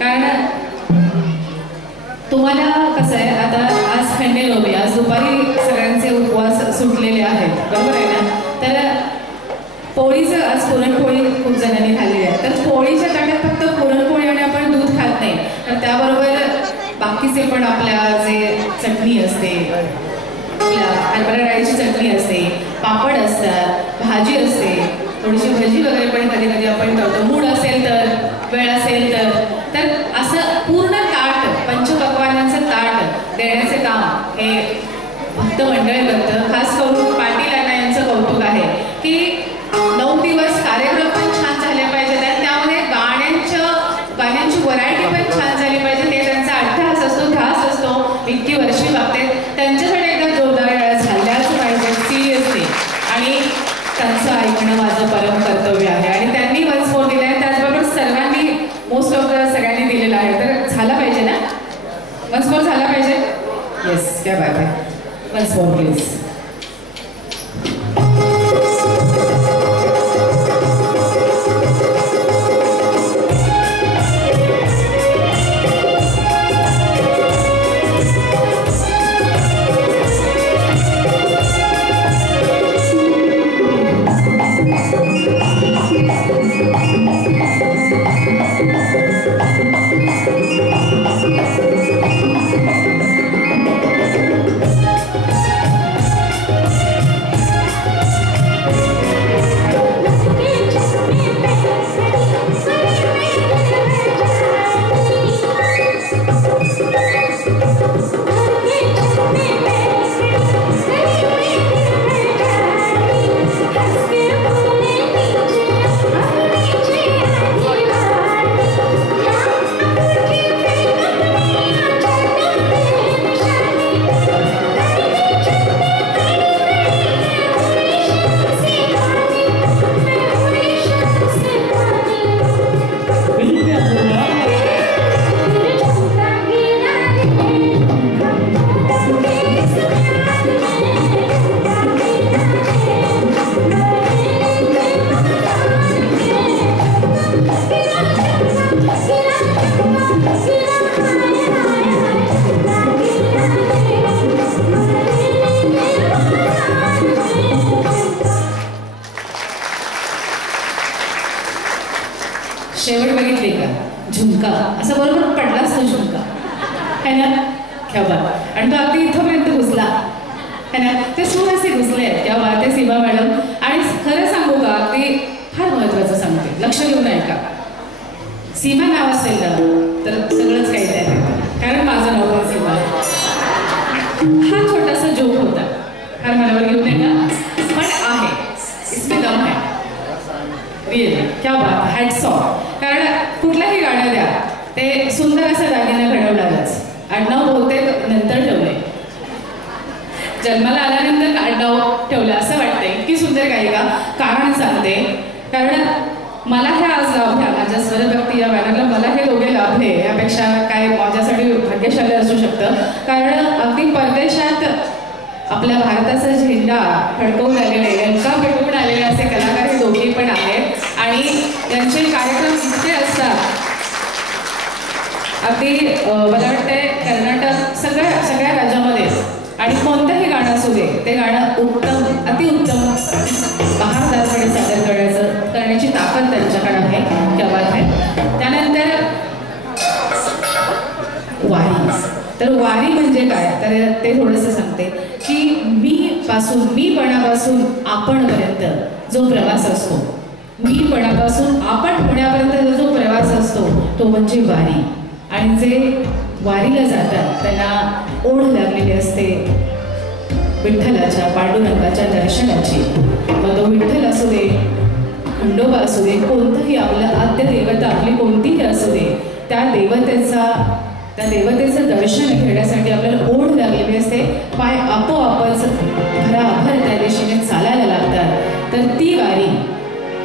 कारण तुम्हाला कसं आहे, आता आज खंडेनवमी, आज दुपारी सगळ्यांचे उपवास सुटलेले आहेत, बरोबर आहे ना. तर पोळीचं आज पुरणपोळी खूप जणांनी खाल्लेली आहे. तर पोळीच्या ताटात फक्त पुरणपोळी आणि आपण दूध खात नाही, तर त्याबरोबर बाकीचे पण आपल्या जे चटणी असते, आपल्या हरभरा डाळीची चटणी असते, पापड असतात, भाजी असते, थोडीशी भजी वगैरे पण कधी कधी आपण करतो. मूड असेल तर, वेळ असेल तर असं पूर्ण ताट, पंचपक्वान्नांचं ताट देण्याचे काम हे भक्त मंडळ करतं. खास करून पाटील अण्णा यांचं कौतुक आहे की 9 दिवस कार्यक्रम पण छान झाले पाहिजेत आणि त्यामध्ये गाण्यांची व्हरायटी पण छान झाली पाहिजे. ते त्यांचा अट्टहास असतो, ध्यास असतो. इतकी वर्षी बघते त्यांच्यासाठी एकदा जोरदार वेळा झाल्याच पाहिजे सिरियसली, आणि त्यांचं ऐकणं माझं परम कर्तव्य आहे. आणि त्यांनी वन्स मोर दिलं आहे, त्याचबरोबर सर्वांनी मोस्ट ऑफ द सगळ्यांनी दिलेलं आहे. तर झाला पाहिजे ना, वन्स मोर झाला पाहिजे. येस, क्या बात आहे. Once more please. शेवट बघितली का, झुमका असा बरोबर पडलाच तो झुमका, है ना. खेळा आणि तो अगदी इथंपर्यंत घुसला, है ना. ते सूर असे घुसले तेव्हा ते सीमा मॅडम. आणि खरं सांगू का, अगदी फार महत्त्वाचं सांगते, लक्ष देऊन ऐका. सीमा नाव असेल ना तर सगळंच काही त्यात, कारण माझं नाव पण सीमा. हा छोटासा जोक होता, फार मनावर घेऊन नका, पण आहे, इसमें दम है. रिअली क्या बात, हॅट्स ऑफ. कारण कुठलंही गाणं द्या, ते सुंदर असं दागिना घडवणारच. आडनाव बहुतेक नंतर ठेवले, जन्माला आल्यानंतर आडनाव ठेवलं असं वाटतंय. इतकी सुंदर गायिका. कारण सांगते, कारण मला हे आज लाभल्या, माझ्या स्वरभक्ती या बॅनरला मला हे दोघे लाभले, यापेक्षा काय माझ्यासाठी भाग्यशाली असू शकतं. कारण अगदी परदेशात आपल्या भारताचा झेंडा फडकवून आलेले, यंका पेटवून आलेले असे कलाकार हे दोघे पण आहेत. आणि त्यांचे कार्यक्रम इतके असतात, अगदी मला वाटतंय कर्नाटक सगळ्या राज्यामध्ये, आणि कोणतंही गाणं असू दे, ते गाणं उत्तम, अतिउत्तम, बहारदारपणे सादर करण्याची ताकद त्यांच्याकडे आहे. त्या बात आहे. त्यानंतर वारी. तर वारी म्हणजे काय, तर ते थोडंसं सांगते की मीपणापासून आपणपर्यंत जो प्रवास असतो, मीपणापासून आपण होण्यापर्यंत जो प्रवास असतो तो म्हणजे वारी. आणि जे वारीला जातात त्यांना ओढ लागलेली असते विठ्ठलाच्या, पांडुरंगाच्या दर्शनाची. मग तो विठ्ठल असू दे, खंडोबा असू दे, कोणतंही आपलं आद्य देवता आपली कोणतीही असू दे, त्या देवतेचं दर्शन घेण्यासाठी आपल्याला ओढ लागलेली असते. पाय आपोआपच भराभर त्या दिशेने चालायला लागतात. तर ती वारी,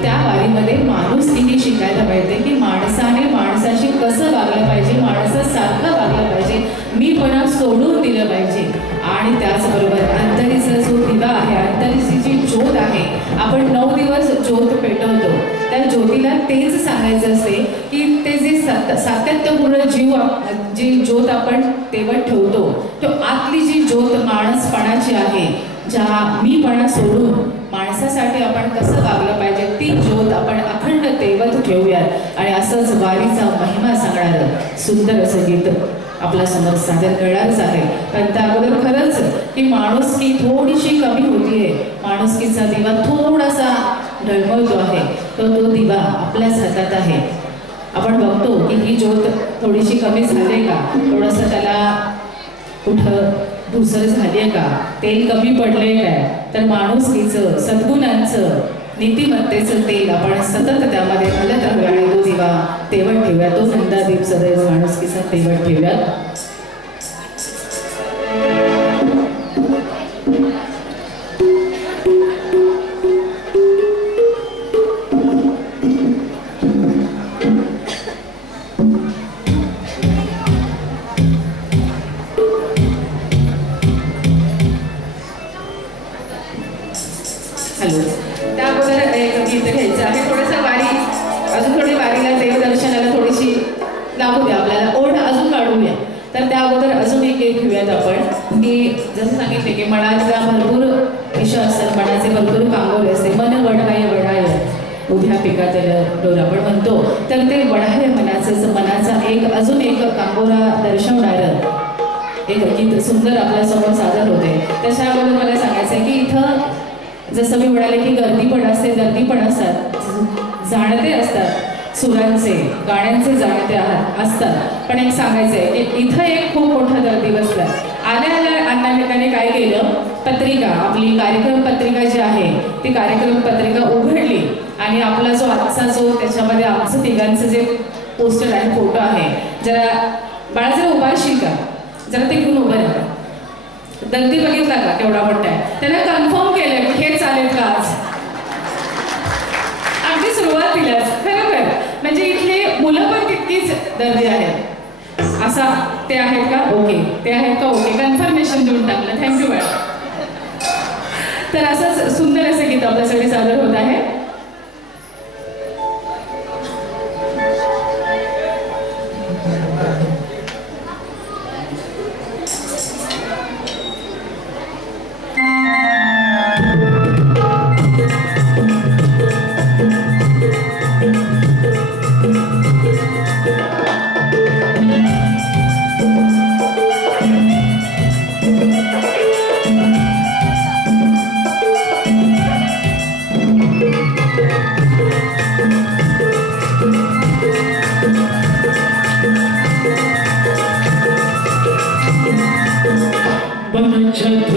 त्या वारीमध्ये माणुसकीही शिकायला पाहिजे की माणसाने माणसाशी कसं वागलं पाहिजे, माणसासारखं वागलं पाहिजे, मीपणा सोडून दिलं पाहिजे. आणि त्याचबरोबर अंतरीचा जो दिवा आहे, अंतरीची जी ज्योत आहे, आपण 9 दिवस ज्योत पेटवतो, त्या ज्योतीला तेच सांगायचं असते की ते जे सातत्यपूर्ण जी ज्योत आपण तेवत ठेवतो, तो आतली जी ज्योत माणसपणाची आहे, ज्या मीपणा सोडून माणसासाठी आपण कसं वागलं पाहिजे, ती ज्योत आपण अखंड तेवत ठेवूयात. आणि असंच वारीचा महिमा सांगणारं सुंदर असं गीत आपल्या समोर सादर करणारच आहे. पण त्या अगोदर खरंच की माणुसकी थोडीशी कमी होतीये, माणुसकीचा दिवा थोडासा ढळमळतो आहे, तो दिवा आपल्याच हातात आहे. आपण बघतो की ही ज्योत थोडीशी कमी झाली का, थोडंसं त्याला कुठं धुसर झाली का, तेल कमी पडले काय, तर माणुसकीचं, सद्गुणांचं, नीतिमत्तेचं तेल आपण सतत त्यामध्ये घालत राहूया आणि तो दिवा तेवत ठेवूया, तो नंदादीप सदैव माणुसकीचा तेवत ठेवूया. हॅलो, त्या अगोदर एक गीत घ्यायचं आहे. थोडंसं वारी अजून थोडी वारीला देवदर्शनाला थोडीशी लागू द्या, आपल्याला ओढ अजून काढूया. तर त्या अगोदर अजून एक गीत घेऊयात आपण की जसं सांगितले की मनाला भरपूर विषय असतात, मनाचे भरपूर कांगोरे असते. मन वढाय वढाय उभ्या पिकातील डोर आपण म्हणतो, तर ते वढाय मनाचा एक अजून एक कांगोरा दर्शवणारं एक गीत सुंदर आपल्यासमोर सादर होते. त्याच्या अगोदर मला सांगायचं आहे की इथं जसं मी म्हणाले की गर्दी पण असते, गर्दी पण असतात, जाणते असतात, सुरांचे गाण्यांचे जाणते असतात. पण एक सांगायचं आहे की इथं एक खूप मोठा गर्दी बसला. आल्या अण्णाने काय केलं, पत्रिका, आपली कार्यक्रम पत्रिका जी आहे ती कार्यक्रम पत्रिका उघडली आणि आपला जो आजचा जो त्याच्यामध्ये आमचं तिघांचं जे पोस्टर आहे, फोटो आहे, जरा बाळा जरा उभा असशील का, जरा ते घेऊन उभं राहा. गर्दी बघितला का केवढा मोठा आहे. त्याने कन्फर्म केलं की हे चालेल का आज, अगदी सुरुवातीलाच. खरोखर म्हणजे इथली मुलं पण तितकीच गर्दी आहेत. असा ते आहेत का, ओके, ते आहेत का, ओके, कन्फर्मेशन देऊन टाकलं, थँक्यू मॅडम. तर असंच सुंदर असं गीत आपल्यासाठी सादर होत आहे. She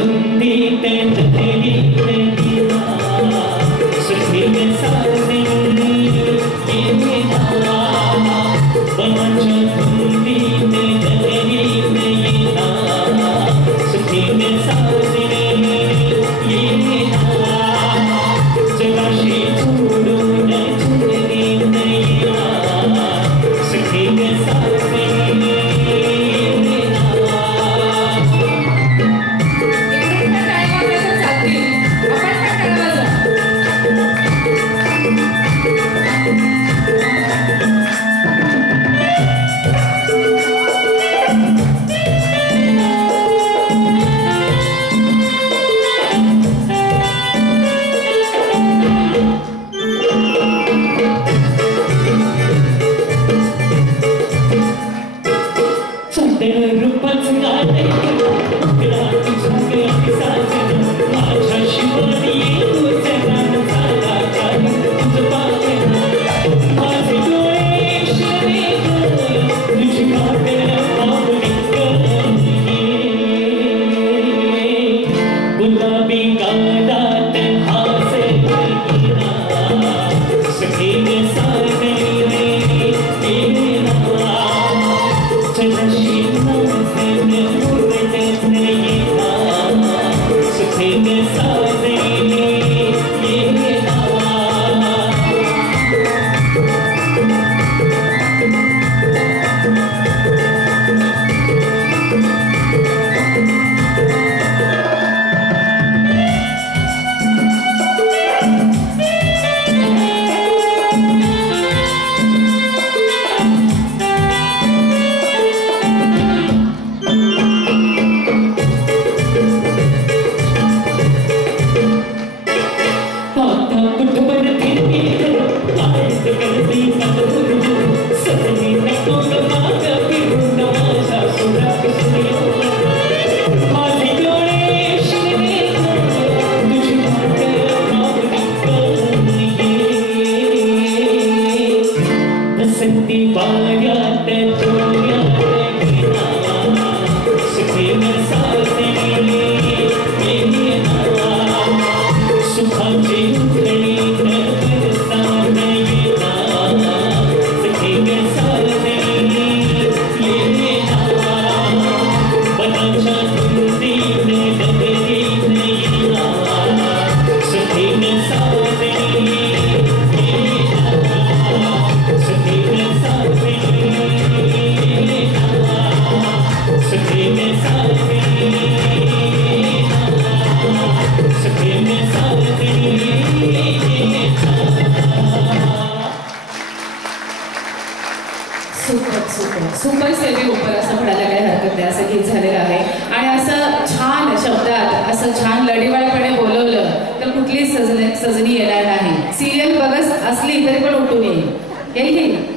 करते असं गीत झालेलं आहे. आणि असं छान शब्दात असं छान लढीवाळपणे बोलवलं तर कुठलीच सजनी येणार नाही. सिरियल बघत असली तरी पण उठून येईल.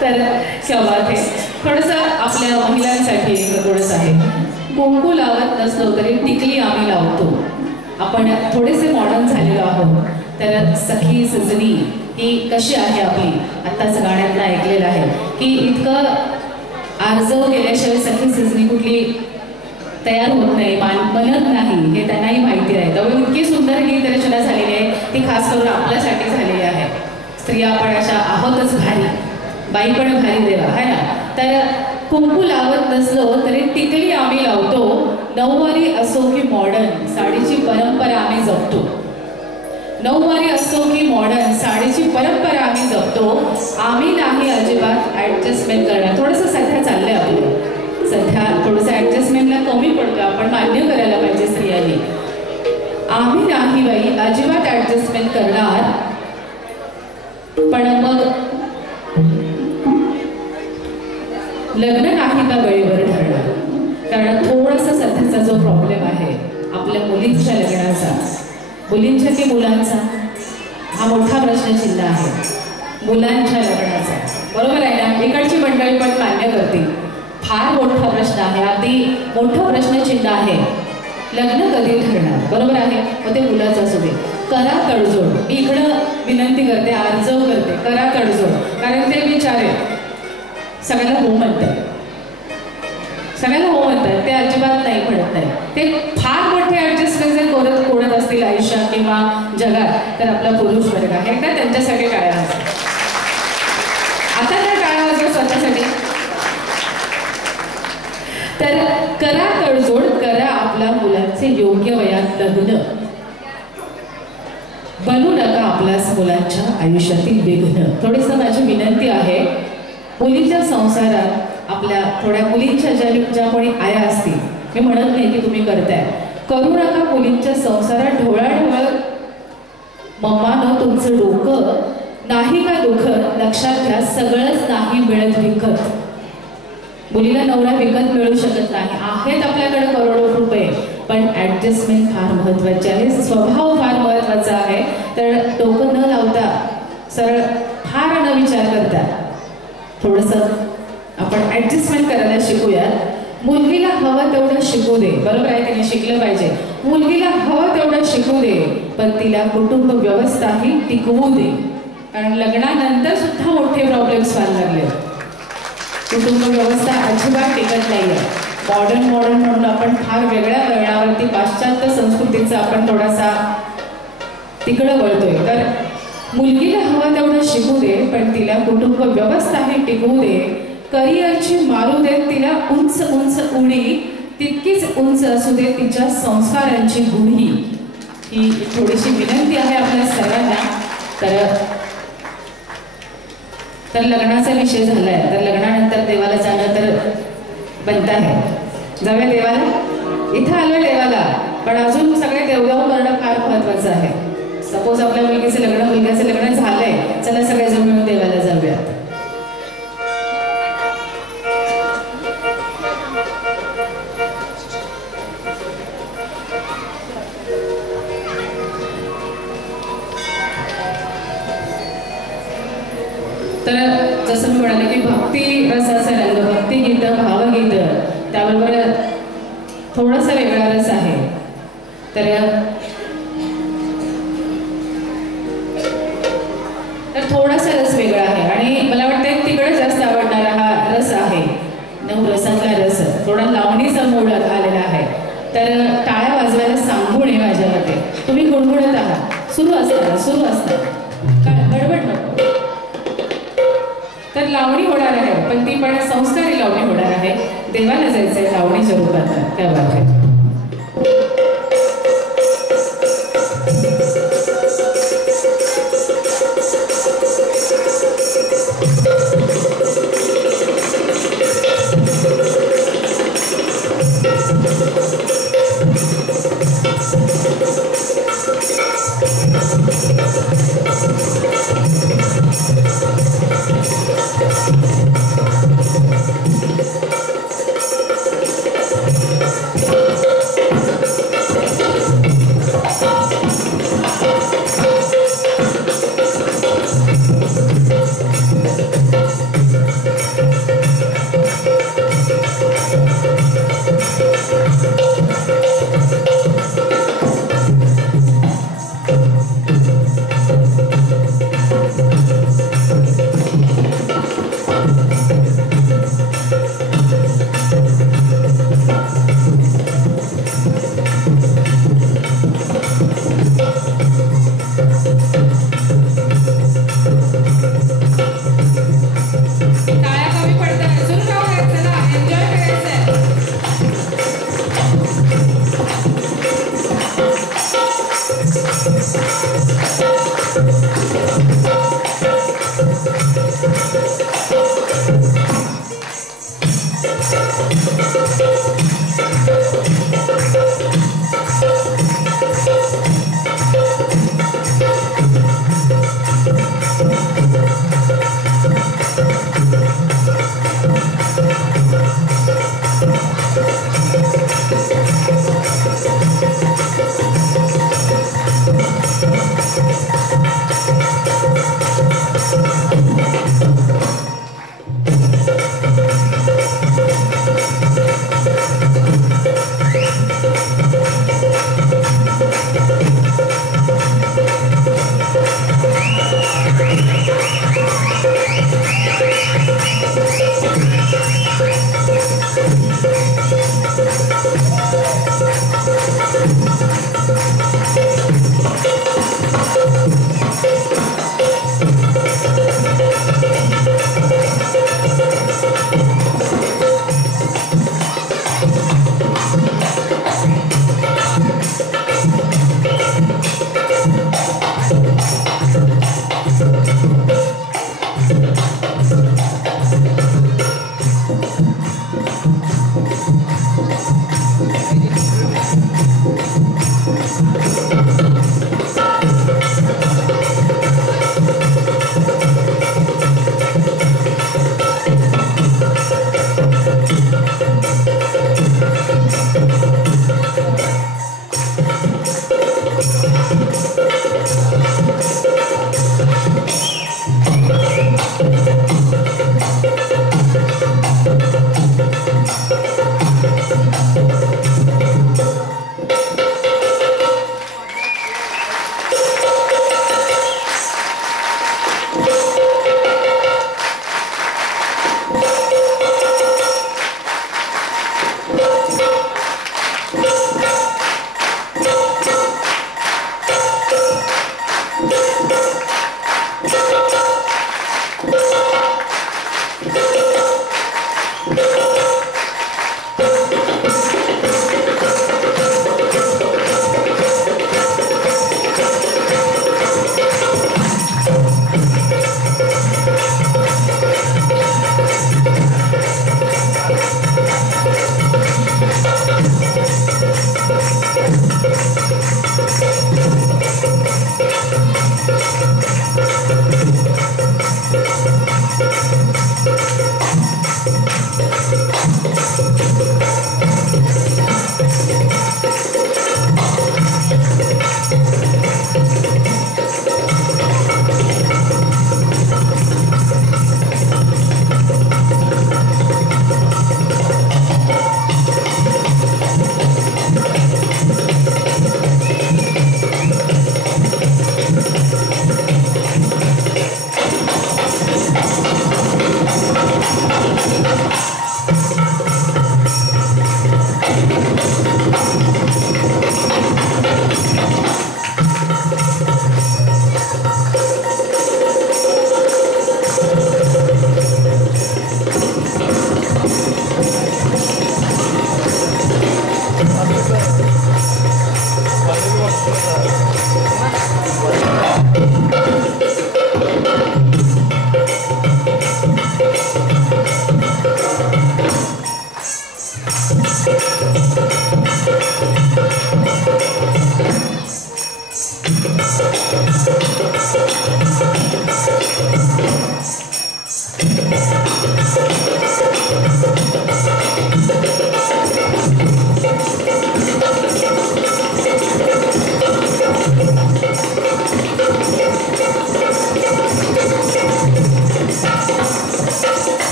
तर क्या बात आहे. थोडंसं आपल्या महिलांसाठी थोडंसं आहे. कुंकू लावत नसलो तरी टिकली आम्ही लावतो. आपण थोडेसे मॉडर्न झालेलो आहोत. तर सखी सजनी ही कशी आहे आपली, आत्ताच गाण्यातनं ऐकलेलं आहे की इतकं आर्जव केल्याशिवाय सखी सजनी कुठली तयार होत नाही, बनत नाही, हे त्यांनाही माहिती आहे. त्यामुळे इतकी सुंदर गीत रचना झालेली आहे ती खास करून आपल्यासाठी झालेली आहे. स्त्रिया आपण अशा आहोतच भारी, बाई पण भारी देवा है ना. तर कुंकू लावत नसलो तरी टिकली आम्ही लावतो. नऊवारी असो की मॉडर्न साडीची परंपरा आम्ही जपतो. नऊवारी असो की मॉडर्न साडीची परंपरा आम्ही जपतो. आम्ही नाही अजिबात ॲडजस्टमेंट करणार. थोडंसं सध्या चाललंय आपलं, सध्या थोडंसं ॲडजस्टमेंटला कमी पडतो. आपण मान्य करायला पाहिजे स्त्रियांनी. आम्ही नाही बाई अजिबात ॲडजस्टमेंट करणार. पण मग लग्न नाही का वेळेवर ठरणार. कारण थोडासा सध्याचा जो प्रॉब्लेम आहे आपल्या मुलींच्या लग्नाचा, मुलींच्या की मुलांचा, हा मोठा प्रश्नचिन्ह आहे. मुलांच्या लग्नाचा बरोबर आहे ना. इकडची मंडळी पण मान्य करतील फार मोठा प्रश्न आहे, अगदी मोठं प्रश्नचिन्ह आहे. लग्न कधी ठरणार बरोबर आहे. मग ते मुलाचं असू दे. करा तडजोड. मी इकडं विनंती करते, आर्जव करते, करा तडजोड. कारण ते विचारे सगळ्यांना हो म्हणतात, सगळ्यांना हो म्हणतात, ते अजिबात नाही म्हणत नाही. ते फार मोठे ॲडजस्टमेंट जर कोणत असतील आयुष्यात किंवा जगात तर आपला पुरुष वर्ग आहे का त्यांच्यासाठी टाळ्या वाजवा. आता तर टाळ्या वाजवा स्वतःसाठी. तर करा तडजोड, करा आपल्या मुलांचे योग्य वयात लग्न. बनू नका आपल्याच मुलांच्या आयुष्यातील विघ्न. थोडीसं माझी विनंती आहे, मुलीच्या संसारात आपल्या थोड्या मुलींच्या ज्या कोणी आया असतील, मी म्हणत नाही की तुम्ही करताय, करू नका मुलींच्या संसारात ढवळाढवळ. मम्मानं तुमचं डोकं नाही का दुखत, लक्षात घ्या सगळंच नाही मिळत विकत. मुलीला नवरा विकत मिळू शकत नाही. आहेत आपल्याकडे करोडो रुपये, पण ॲडजस्टमेंट फार महत्त्वाची आहे, स्वभाव फार महत्त्वाचा आहे. तर डोकं न लावता सरळ फार न विचार करता थोडंसं आपण ॲडजस्टमेंट करायला शिकूयात. मुलगीला हवं तेवढं शिकू दे, बरोबर आहे, तिने शिकलं पाहिजे. मुलगीला हवं तेवढं शिकू दे, पण तिला कुटुंब व्यवस्थाही टिकवू दे. कारण लग्नानंतर सुद्धा मोठे प्रॉब्लेम्स व्हायला लागले. कुटुंब व्यवस्था अजिबात टिकत नाही आहे. मॉडर्न म्हणून आपण फार वेगळ्या वळणावरती पाश्चात्य संस्कृतीचा आपण थोडासा तिकडं वळतोय. तर मुलगीला हवं तेवढं शिकू दे, पण तिला कुटुंब व्यवस्थाही टिकवू दे. करिअरची मारू दे तिला उंच उंच उडी, तितकीच उंच असू दे तिच्या संस्कारांची गुढी. ही थोडीशी विनंती आहे आपल्या सर्वांना. तर लग्नाचा विषय झालाय, तर लग्नानंतर देवाला जाणं तर बनत आहे. जाऊया देवाला. इथं आलोय देवाला, पण अजून सगळे देवगाव करणं फार महत्त्वाचं आहे. सपोज आपल्या मुलगीचं लग्न, मुलग्याचं लग्न झालंय, चला सगळेजण मिळून देवाला जाऊया. तर जसं मी म्हणाले की भक्ती रसाचा रंग, भक्तिगीतं, भावगीतं, त्याबरोबर थोडासा वेगळा रस आहे. तर थोडासा रस वेगळा आहे आणि मला वाटतं तिकडे जास्त आवडणारा हा रस आहे. नऊ रसातला रस, थोडा लावणीचा मूड आलेला आहे. तर टाळ्या वाजवायला सांगू नये माझ्या मते. तुम्ही गुणगुणत आहात, सुरू असतं काय गडबड नको. तर लावणी होणार आहे, पण ती पण संस्कारी लावणी होणार आहे. देवाला जायचंय लावणीच्या रूपात. काय बात आहे.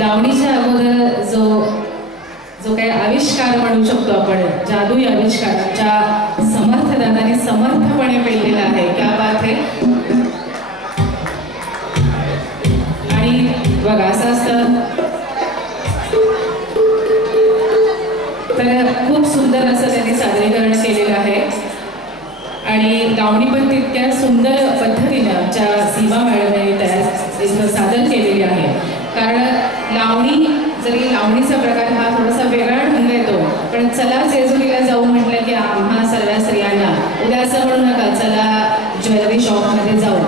लावणीच्या अगोदर जो काही आविष्कार म्हणू शकतो आपण, जादुई आविष्काराच्या समर्थदानाने समर्थपणे पेललेला आहे. क्या बात है. आणि बघा असं असतं तर खूप सुंदर असं त्यांनी सादरीकरण केलेलं आहे. आणि लावणी पण तितक्या सुंदर पद्धतीने आमच्या सीमा मॅडमने तयार सादर केलेली आहे. कारण लावणी जरी लावणीचा प्रकार हा थोडासा वेगळा ढंग येतो, पण चला जेजुरीला जाऊ म्हटलं की आम्हा सर्व स्त्रियांना उद्या असं म्हणू नका चला ज्वेलरी शॉपमध्ये जाऊ,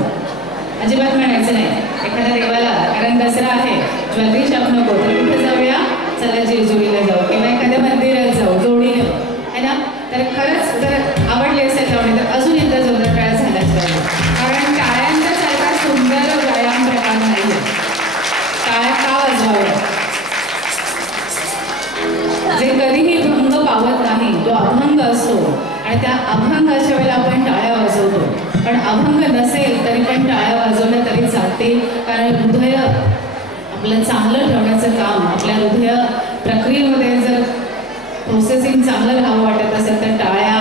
अजिबात म्हणायचं नाही. एखाद्या देवाला कारण दसरा आहे, ज्वेलरी शॉप नको तर कुठे जाऊया, चला जेजुरीला जाऊ किंवा एखाद्या मंदिरात जाऊ जोडीने, है ना. तर खरंच जर आवडली असेल लावणी तर अजून एकदा जोरदार टाळ्या झाल्याच पाहिजे. कारण टाळ्यांचा सारखा सुंदर व्यायाम प्रकार नाही. टाळ्या का वाजवाव्या, जे कधीही भंग पावत नाही तो अभंग असतो. आणि त्या अभंगाच्या वेळेला आपण टाळ्या वाजवतो, पण अभंग नसेल तरी पण टाळ्या वाजवल्या तरी चालते. कारण हृदय आपलं चांगलं ठेवण्याचं काम, आपल्या हृदय प्रक्रियेमध्ये जर प्रोसेसिंग चांगलं राहावं वाटत असेल तर टाळ्या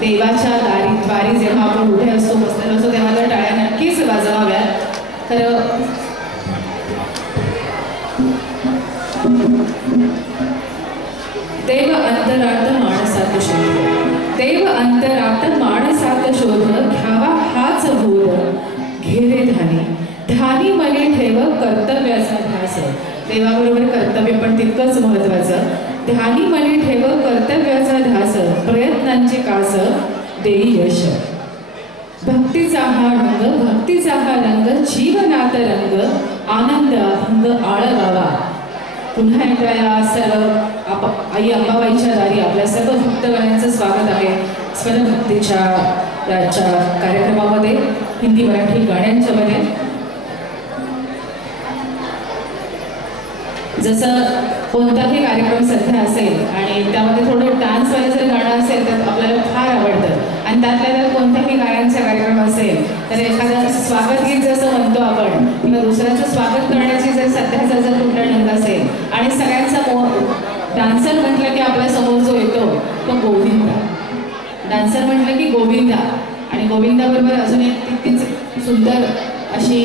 देवाच्या द्वारी जेव्हा आपण उभे असतो बसलेलो असतो तेव्हा तर टाळ्या नक्कीच वाजवाव्यात. खरं देव अंतरात माणसात शोध, देव अंतरात माणसात शोध, घ्यावा हाच बोध घेरे धानी, धानी मने ठेव कर्तव्याचा ध्यास. देवाबरोबर कर्तव्य पण तितकंच महत्वाचं. ध्यानी मने ठेव कर्तव्याचा ध्यास, प्रयत्नांचे कास देई यश. भक्तीचा हा रंग, भक्तीचा हा रंग, जीवनात रंग, आनंद अभंग आळगावा. पुन्हा एकदा या सर्व आई अंबाबाईच्या दारी आपल्या सर्व भक्तगणांचं स्वागत आहे स्वरभक्तीच्या याच्या कार्यक्रमामध्ये, हिंदी मराठी गाण्यांच्या मध्ये. जसं कोणताही कार्यक्रम सध्या असेल आणि त्यामध्ये थोडं डान्सवालं जर गाणं असेल तर आपल्याला फार आवडतं, आणि त्यातल्या त्यात कोणत्याही गाण्यांचा कार्यक्रम असेल तर एखादं स्वागत गीत जसं म्हणतो आपण किंवा दुसऱ्याचं स्वागत करण्याची जर सध्याचा जर कुठला ढंग असेल आणि सगळ्यांचा डान्सर म्हटलं की आपल्या समोर जो येतो तो गोविंदा. डान्सर म्हटलं की गोविंदा, आणि गोविंदाबरोबर अजून एक तितकीच सुंदर अशी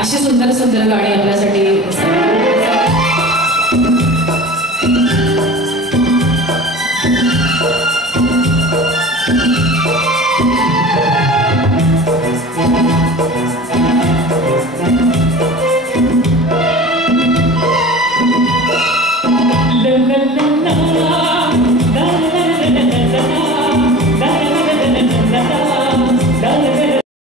अशी सुंदर सुंदर गाणी आपल्यासाठी.